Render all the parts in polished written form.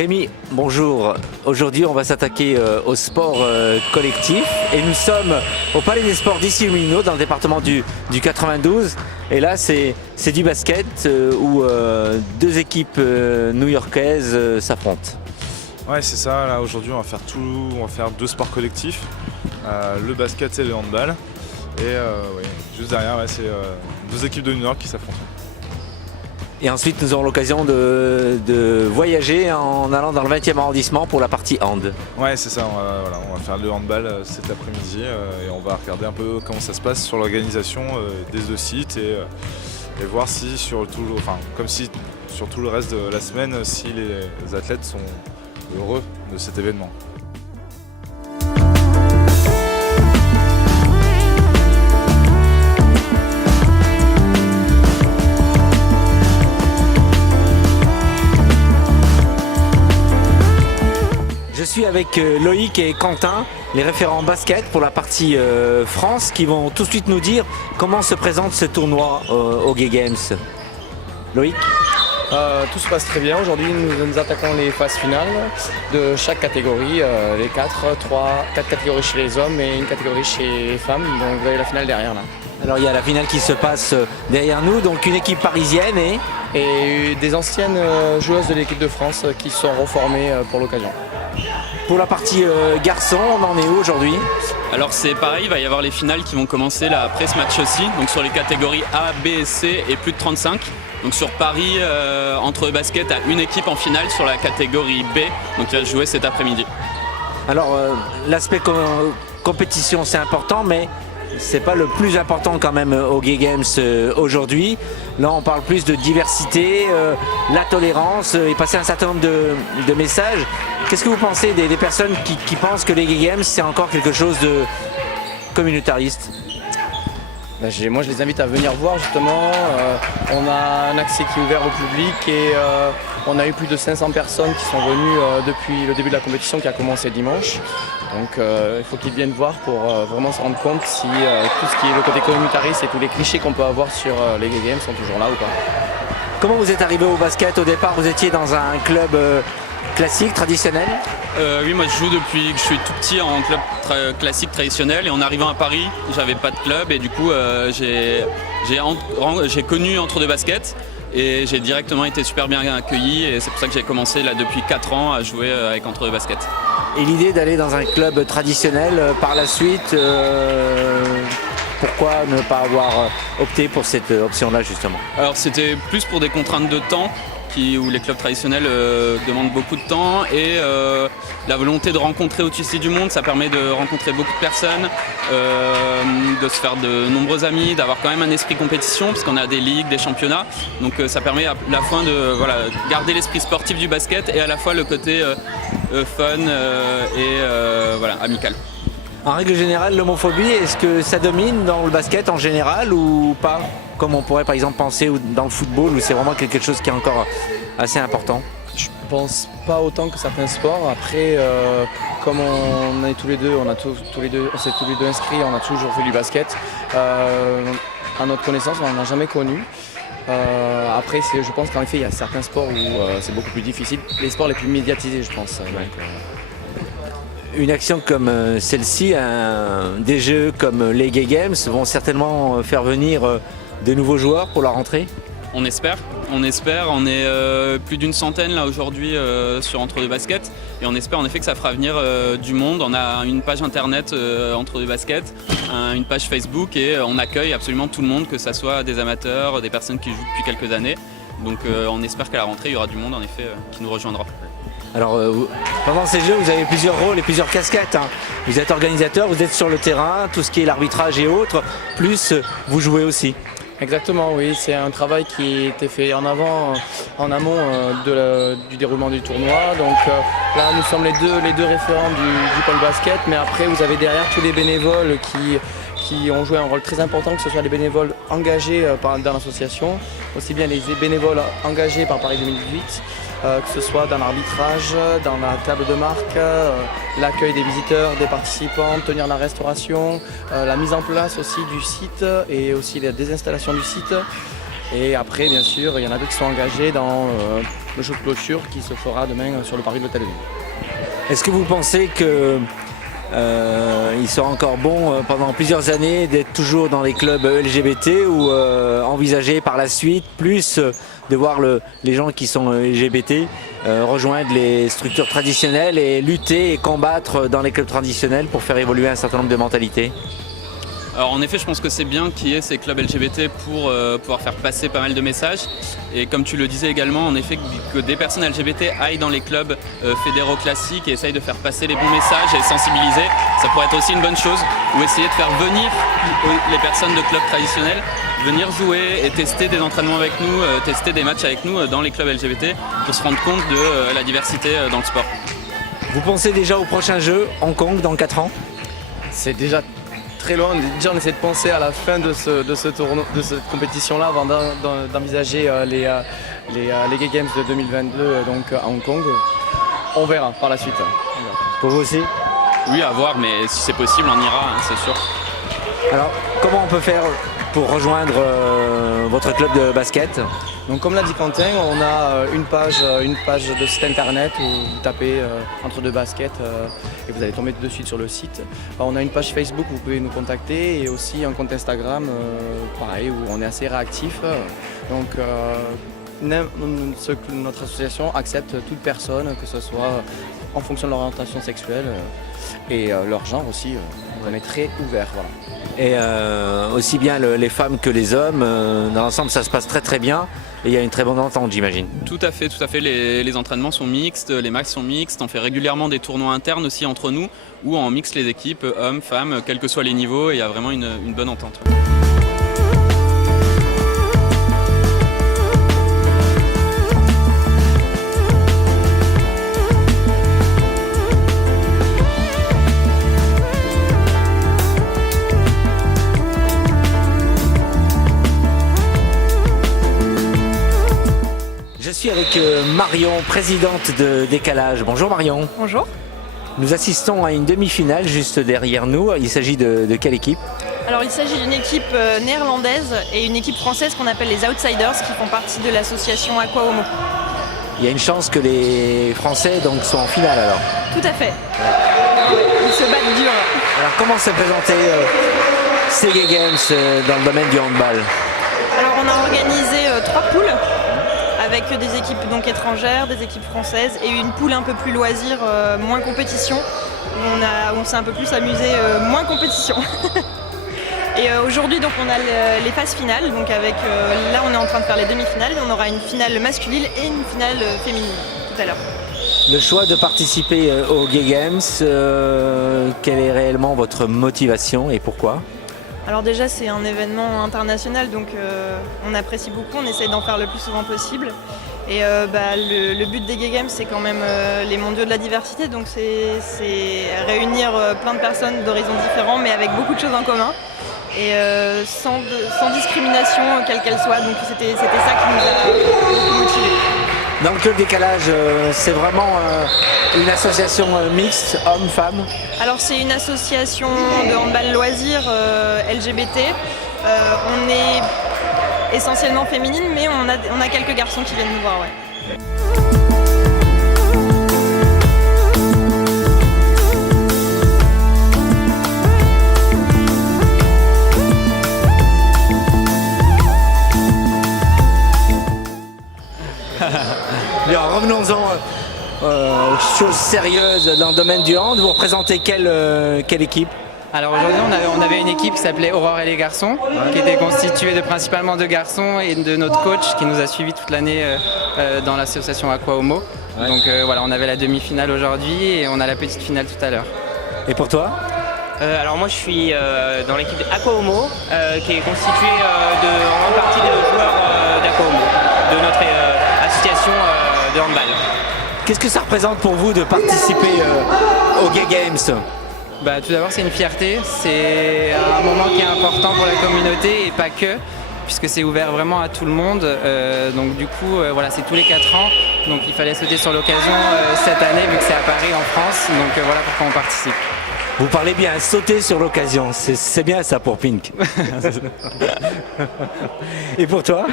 Rémi, bonjour. Aujourd'hui, on va s'attaquer au sport collectif et nous sommes au Palais des Sports d'Issy-les-Moulineaux dans le département du 92. Et là, c'est du basket où deux équipes new-yorkaises s'affrontent. Ouais, c'est ça. Là, aujourd'hui, on va faire deux sports collectifs, le basket et le handball. Et ouais, juste derrière, c'est deux équipes de New York qui s'affrontent. Et ensuite, nous aurons l'occasion de voyager en allant dans le 20e arrondissement pour la partie hand. Ouais, c'est ça. On va faire le handball cet après-midi et on va regarder un peu comment ça se passe sur l'organisation des deux sites et voir si comme si sur tout le reste de la semaine, si les athlètes sont heureux de cet événement. Je suis avec Loïc et Quentin, les référents basket pour la partie France, qui vont tout de suite nous dire comment se présente ce tournoi au Gay Games. Loïc? Tout se passe très bien. Aujourd'hui, nous attaquons les phases finales de chaque catégorie, les 4 catégories chez les hommes et une catégorie chez les femmes. Donc vous avez la finale derrière là. Alors il y a la finale qui se passe derrière nous, donc une équipe parisienne et des anciennes joueuses de l'équipe de France qui sont reformées pour l'occasion. Pour la partie garçon, on en est où aujourd'hui? Alors c'est pareil, il va y avoir les finales qui vont commencer là après ce match aussi, donc sur les catégories A, B et C et plus de 35. Donc sur Paris, entre basket, à une équipe en finale sur la catégorie B, donc qui va jouer cet après-midi. Alors l'aspect compétition c'est important, mais c'est pas le plus important quand même au Gay Games aujourd'hui. Là on parle plus de diversité, la tolérance et passer un certain nombre de messages. Qu'est-ce que vous pensez des personnes qui pensent que les Gay Games c'est encore quelque chose de communautariste? Moi je les invite à venir voir justement. On a un accès qui est ouvert au public et on a eu plus de 500 personnes qui sont venues depuis le début de la compétition qui a commencé dimanche. Donc il faut qu'ils viennent voir pour vraiment se rendre compte si tout ce qui est le côté communautariste et tous les clichés qu'on peut avoir sur les Gay Games sont toujours là ou pas. Comment vous êtes arrivé au basket? Au départ vous étiez dans un club classique, traditionnel? Oui, moi je joue depuis que je suis tout petit en club classique traditionnel et en arrivant à Paris, j'avais pas de club et du coup j'ai connu Entre deux baskets et j'ai directement été super bien accueilli et c'est pour ça que j'ai commencé là depuis 4 ans à jouer avec Entre deux baskets. Et l'idée d'aller dans un club traditionnel par la suite, pourquoi ne pas avoir opté pour cette option-là justement? Alors c'était plus pour des contraintes de temps où les clubs traditionnels demandent beaucoup de temps et la volonté de rencontrer au-dessus du monde, ça permet de rencontrer beaucoup de personnes, de se faire de nombreux amis, d'avoir quand même un esprit compétition parce qu'on a des ligues, des championnats, donc ça permet à la fois de garder l'esprit sportif du basket et à la fois le côté fun et amical. En règle générale, l'homophobie, est-ce que ça domine dans le basket en général ou pas? Comme on pourrait par exemple penser dans le football où c'est vraiment quelque chose qui est encore assez important. Je pense pas autant que certains sports. Après, comme on est tous les deux, on s'est tous les deux inscrits, on a toujours fait du basket. À notre connaissance, on n'en a jamais connu. Après, je pense qu'en effet, il y a certains sports où c'est beaucoup plus difficile. Les sports les plus médiatisés, je pense. Une action comme celle-ci, des jeux comme les Gay Games vont certainement faire venir de nouveaux joueurs pour la rentrée? On espère, on est plus d'une centaine là aujourd'hui sur Entre deux baskets et on espère en effet que ça fera venir du monde. On a une page internet Entre deux baskets, une page Facebook et on accueille absolument tout le monde, que ce soit des amateurs, des personnes qui jouent depuis quelques années. Donc on espère qu'à la rentrée il y aura du monde en effet qui nous rejoindra. Alors pendant ces jeux vous avez plusieurs rôles et plusieurs casquettes. Vous êtes organisateur, vous êtes sur le terrain, tout ce qui est l'arbitrage et autres, plus vous jouez aussi. Exactement, oui, c'est un travail qui était fait en amont du déroulement du tournoi. Donc là, nous sommes les deux référents du pôle basket, mais après, vous avez derrière tous les bénévoles qui ont joué un rôle très important, que ce soit les bénévoles engagés dans l'association, aussi bien les bénévoles engagés par Paris 2018, que ce soit dans l'arbitrage, dans la table de marque, l'accueil des visiteurs, des participants, tenir la restauration, la mise en place aussi du site et aussi la désinstallation du site. Et après, bien sûr, il y en a d'autres qui sont engagés dans le show de clôture qui se fera demain sur le parvis de l'Hôtel de Ville. Est-ce que vous pensez que il sera encore bon pendant plusieurs années d'être toujours dans les clubs LGBT ou envisager par la suite plus de voir les gens qui sont LGBT rejoindre les structures traditionnelles et lutter et combattre dans les clubs traditionnels pour faire évoluer un certain nombre de mentalités? Alors en effet, je pense que c'est bien qu'il y ait ces clubs LGBT pour pouvoir faire passer pas mal de messages. Et comme tu le disais également, en effet, que des personnes LGBT aillent dans les clubs fédéraux classiques et essayent de faire passer les bons messages et sensibiliser, ça pourrait être aussi une bonne chose. Ou essayer de faire venir les personnes de clubs traditionnels, venir jouer et tester des entraînements avec nous, tester des matchs avec nous dans les clubs LGBT pour se rendre compte de la diversité dans le sport. Vous pensez déjà au prochain jeu, Hong Kong, dans 4 ans? C'est déjà très loin. Déjà, on essaie de penser à la fin de ce tournoi, de cette compétition-là avant d'envisager les Gay Games de 2022 donc à Hong Kong. On verra par la suite. Pour vous aussi? Oui, à voir, mais si c'est possible, on ira, hein, c'est sûr. Alors, comment on peut faire pour rejoindre votre club de basket? Donc comme l'a dit Quentin, on a une page de site internet où vous tapez entre deux baskets et vous allez tomber de suite sur le site. On a une page Facebook où vous pouvez nous contacter et aussi un compte Instagram pareil où on est assez réactif. Donc notre association accepte toute personne, que ce soit en fonction de leur orientation sexuelle et leur genre aussi. On est très ouvert. Voilà. Et aussi bien les femmes que les hommes, dans l'ensemble ça se passe très très bien et il y a une très bonne entente, j'imagine. Tout à fait, les entraînements sont mixtes, les matchs sont mixtes, on fait régulièrement des tournois internes aussi entre nous où on mixe les équipes, hommes, femmes, quels que soient les niveaux et il y a vraiment une bonne entente. Je suis avec Marion, présidente de Décalage. Bonjour Marion. Bonjour. Nous assistons à une demi-finale juste derrière nous. Il s'agit de quelle équipe? Alors il s'agit d'une équipe néerlandaise et une équipe française qu'on appelle les Outsiders qui font partie de l'association Aqua Homo. Il y a une chance que les Français donc, soient en finale alors? Tout à fait. Ils se battent dur. Alors comment s'est présenté ces Gay Games dans le domaine du handball? Alors on a organisé 3 poules avec des équipes donc étrangères, des équipes françaises et une poule un peu plus loisir, moins compétition. On s'est un peu plus amusé, moins compétition. Et aujourd'hui donc on a les phases finales, donc avec là on est en train de faire les demi-finales, on aura une finale masculine et une finale féminine tout à l'heure. Le choix de participer aux Gay Games, quelle est réellement votre motivation et pourquoi? Alors déjà c'est un événement international donc on apprécie beaucoup, on essaye d'en faire le plus souvent possible. Et le but des Gay Games c'est quand même les mondiaux de la diversité, donc c'est réunir plein de personnes d'horizons différents mais avec beaucoup de choses en commun et sans discrimination quelle qu'elle soit, donc c'était ça qui nous a beaucoup motivés. Dans le club Décalage, c'est vraiment une association mixte, hommes-femmes? Alors c'est une association de handball loisirs LGBT. On est essentiellement féminine, mais on a quelques garçons qui viennent nous voir. Ouais. Bien, revenons-en aux choses sérieuses dans le domaine du hand. Vous représentez quelle équipe? Alors aujourd'hui on avait une équipe qui s'appelait Aurore et les garçons, qui était constituée de principalement de garçons et de notre coach qui nous a suivis toute l'année dans l'association Aqua Homo. Ouais. Donc voilà, on avait la demi-finale aujourd'hui et on a la petite finale tout à l'heure. Et pour toi? Alors moi je suis dans l'équipe d'Aqua Homo qui est constituée en grande partie de joueurs d'Aqua Homo, de notre association de handball. Qu'est-ce que ça représente pour vous de participer aux Gay Games? Tout d'abord c'est une fierté, c'est un moment qui est important pour la communauté et pas que, puisque c'est ouvert vraiment à tout le monde. Donc du coup voilà, c'est tous les 4 ans, donc il fallait sauter sur l'occasion cette année vu que c'est à Paris en France, donc voilà pourquoi on participe. Vous parlez bien, sauter sur l'occasion, c'est bien ça pour Pink. Et pour toi?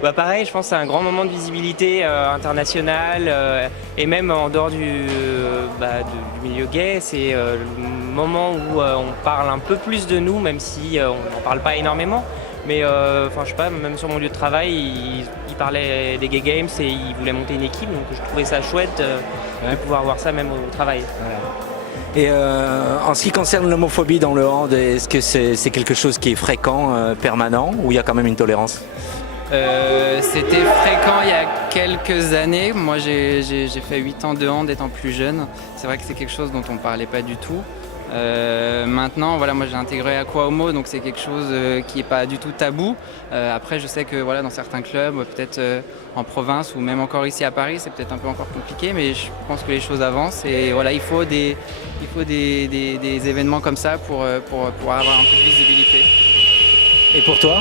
Bah pareil, je pense que c'est un grand moment de visibilité internationale et même en dehors du milieu gay, c'est le moment où on parle un peu plus de nous, même si on n'en parle pas énormément. Mais je sais pas, même sur mon lieu de travail, ils parlaient des Gay Games et ils voulaient monter une équipe, donc je trouvais ça chouette de pouvoir voir ça même au travail. Voilà. Et en ce qui concerne l'homophobie dans le hand, est-ce que c'est quelque chose qui est fréquent, permanent, ou il y a quand même une tolérance? C'était fréquent il y a quelques années. Moi j'ai fait 8 ans de hand étant plus jeune. C'est vrai que c'est quelque chose dont on ne parlait pas du tout. Maintenant, voilà, moi j'ai intégré Aqua Homo, donc c'est quelque chose qui n'est pas du tout tabou. Après, je sais que voilà, dans certains clubs, peut-être en province ou même encore ici à Paris, c'est peut-être un peu encore compliqué, mais je pense que les choses avancent et voilà, il faut des événements comme ça pour avoir un peu de visibilité. Et pour toi?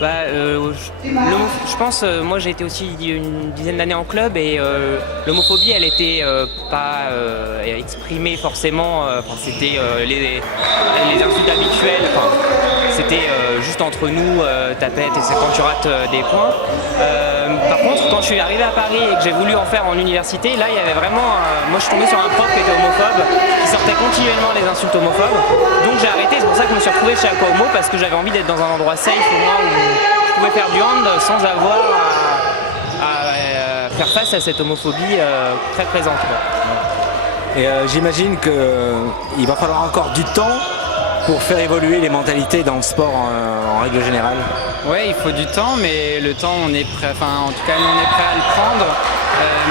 Je pense, moi j'ai été aussi une dizaine d'années en club et l'homophobie elle était pas exprimée forcément, c'était les insultes habituelles, c'était juste entre nous, tapette et c'est quand tu rates des points. Par contre quand je suis arrivé à Paris et que j'ai voulu en faire en université, là il y avait vraiment, moi je suis tombé sur un prof qui était homophobe, qui sortait continuellement les insultes homophobes, donc j'ai arrêté, c'est pour ça que je me suis retrouvé chez Aqua Homo parce que j'avais envie d'être dans un endroit safe au moins où je pouvais faire du hand sans avoir à faire face à cette homophobie très présente. Et j'imagine qu'il va falloir encore du temps pour faire évoluer les mentalités dans le sport en règle générale. Ouais, il faut du temps, mais le temps, on est prêt, en tout cas, nous, on est prêt à le prendre.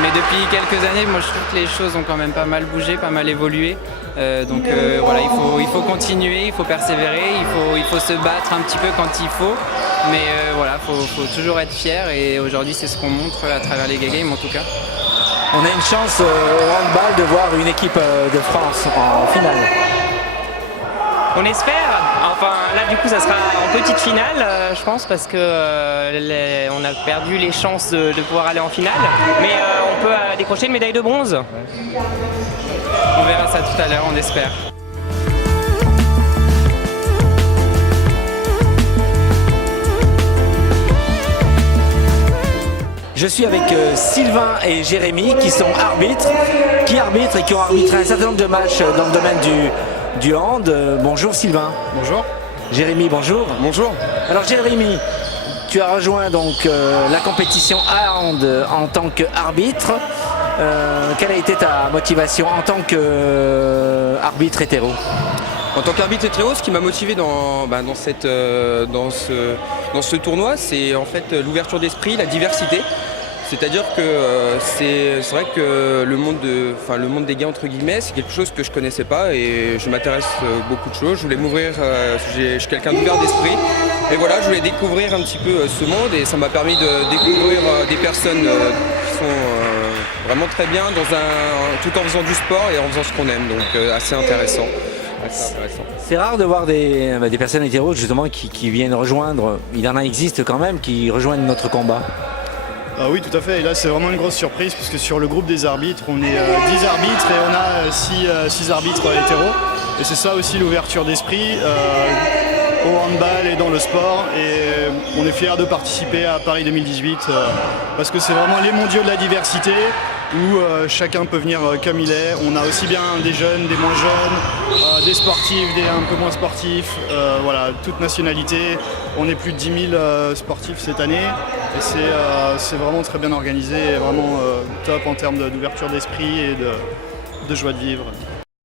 Mais depuis quelques années, moi, je trouve que les choses ont quand même pas mal bougé, pas mal évolué. Donc voilà, il faut continuer, il faut persévérer, il faut se battre un petit peu quand il faut. Mais voilà, faut toujours être fier et aujourd'hui, c'est ce qu'on montre à travers les Gay Games en tout cas. On a une chance au handball de voir une équipe de France en finale. On espère. Enfin, là, du coup, ça sera en petite finale, je pense, parce que on a perdu les chances de pouvoir aller en finale. Mais on peut décrocher une médaille de bronze. On verra ça tout à l'heure, on espère. Je suis avec Sylvain et Jérémy qui sont arbitres, qui ont arbitré un certain nombre de matchs dans le domaine du hand. Bonjour Sylvain. Bonjour. Jérémy, bonjour. Bonjour. Alors Jérémy, tu as rejoint donc la compétition à hand en tant qu'arbitre. Quelle a été ta motivation en tant qu'arbitre hétéro? En tant qu'arbitre hétéro, ce qui m'a motivé dans ce tournoi, c'est en fait l'ouverture d'esprit, la diversité. C'est-à-dire que c'est vrai que le monde des gays entre guillemets, c'est quelque chose que je connaissais pas et je m'intéresse beaucoup de choses. Je voulais m'ouvrir, je suis quelqu'un d'ouvert d'esprit et voilà, je voulais découvrir un petit peu ce monde et ça m'a permis de découvrir des personnes qui sont vraiment très bien tout en faisant du sport et en faisant ce qu'on aime, donc assez intéressant. C'est rare de voir des personnes hétéros justement qui viennent rejoindre, il en existe quand même, qui rejoignent notre combat. Ah oui, tout à fait. Et là, c'est vraiment une grosse surprise puisque sur le groupe des arbitres, on est 10 arbitres et on a 6 arbitres hétéros. Et c'est ça aussi l'ouverture d'esprit au handball et dans le sport. Et on est fiers de participer à Paris 2018 parce que c'est vraiment les mondiaux de la diversité où chacun peut venir comme il est. On a aussi bien des jeunes, des moins jeunes, des sportifs, des un peu moins sportifs, voilà, toute nationalité. On est plus de 10 000 sportifs cette année et c'est vraiment très bien organisé et vraiment top en termes d'ouverture d'esprit et de joie de vivre.